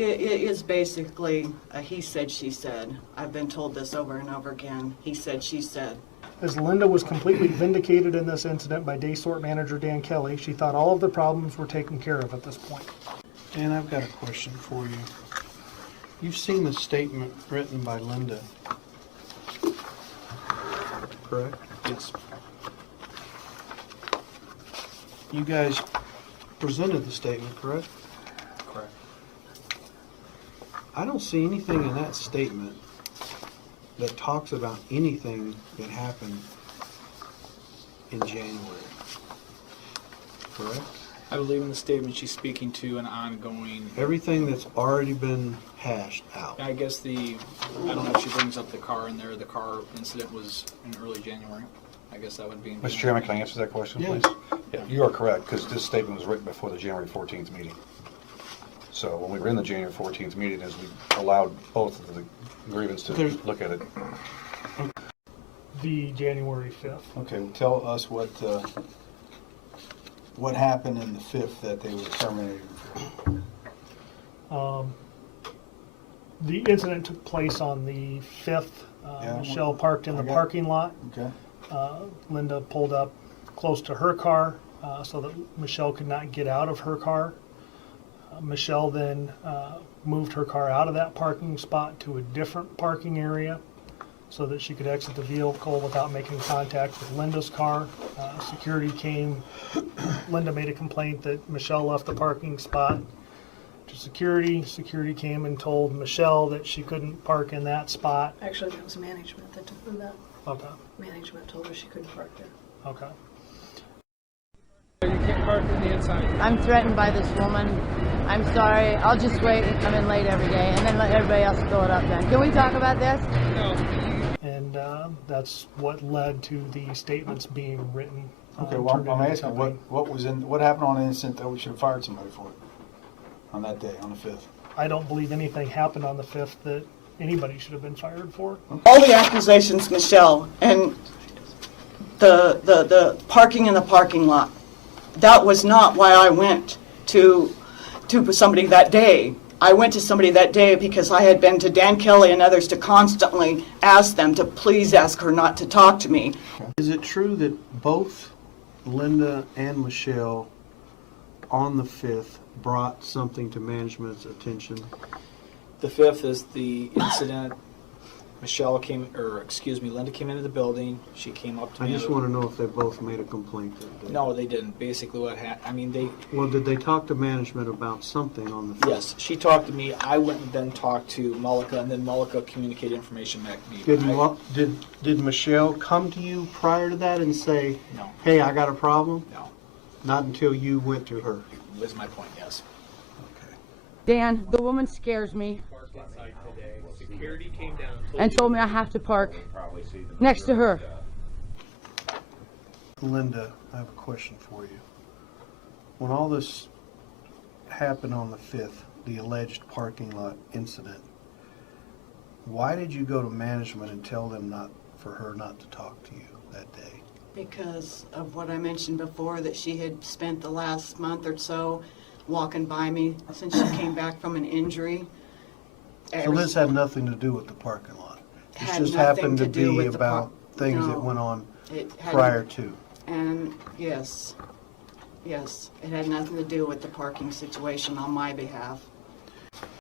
It is basically a he said, she said. I've been told this over and over again. He said, she said. As Linda was completely vindicated in this incident by Day Sort Manager Dan Kelly, she thought all of the problems were taken care of at this point. And I've got a question for you. You've seen the statement written by Linda, correct? Yes. You guys presented the statement, correct? Correct. I don't see anything in that statement that talks about anything that happened in January, correct? I believe in the statement she's speaking to an ongoing. Everything that's already been hashed out. I guess I don't know if she brings up the car in there. The car incident was in early January. I guess that would be. Mr. Chairman, can I answer that question, Yes. please? Yeah, you are correct, because this statement was written before the January 14th meeting. So when we were in the January 14th meeting, as we allowed both of the grievance to look at it. The January 5th. Okay, well, tell us what happened in the 5th that they were terminated for. The incident took place on the 5th. Yeah, Michelle parked in the parking lot. Okay. Linda pulled up close to her car so that Michelle could not get out of her car. Michelle then moved her car out of that parking spot to a different parking area so that she could exit the vehicle without making contact with Linda's car. Security came. Linda made a complaint that Michelle left the parking spot to security. Security came and told Michelle that she couldn't park in that spot. Actually, that was management that told her that. Okay. Management told her she couldn't park there. Okay. You can't park on the inside. I'm threatened by this woman. I'm sorry. I'll just wait and come in late every day and then let everybody else fill it up then. Can we talk about this? No. And that's what led to the statements being written. Okay, well, turned I'm into asking, something. what happened on the incident that we should have fired somebody for it on that day, on the 5th? I don't believe anything happened on the 5th that anybody should have been fired for. All the accusations, Michelle, and the parking in the parking lot, that was not why I went to somebody that day. I went to somebody that day because I had been to Dan Kelly and others to constantly ask them to please ask her not to talk to me. Is it true that both Linda and Michelle on the 5th brought something to management's attention? The 5th is the incident. Linda came into the building. She came up to me. I just want to know if they both made a complaint that day. No, they didn't. Basically what happened, Well, did they talk to management about something on the 5th? yes, she talked to me. I went and then talked to Mullica, and then Mullica communicated information back to me. Did Michelle come to you prior to that and say, No. hey, I got a problem? No, Not until you went to her? was my point, yes. Dan, the woman scares me Parked inside today. Security came down and told me I have to park next to her. Linda, I have a question for you. When all this happened on the 5th, the alleged parking lot incident, why did you go to management and tell them for her not to talk to you that day? Because of what I mentioned before, that she had spent the last month or so walking by me since she came back from an injury. So this had nothing to do with the parking lot? It Had just nothing happened to to do be with the about things that no. went on It had- prior to? And yes, it had nothing to do with the parking situation on my behalf.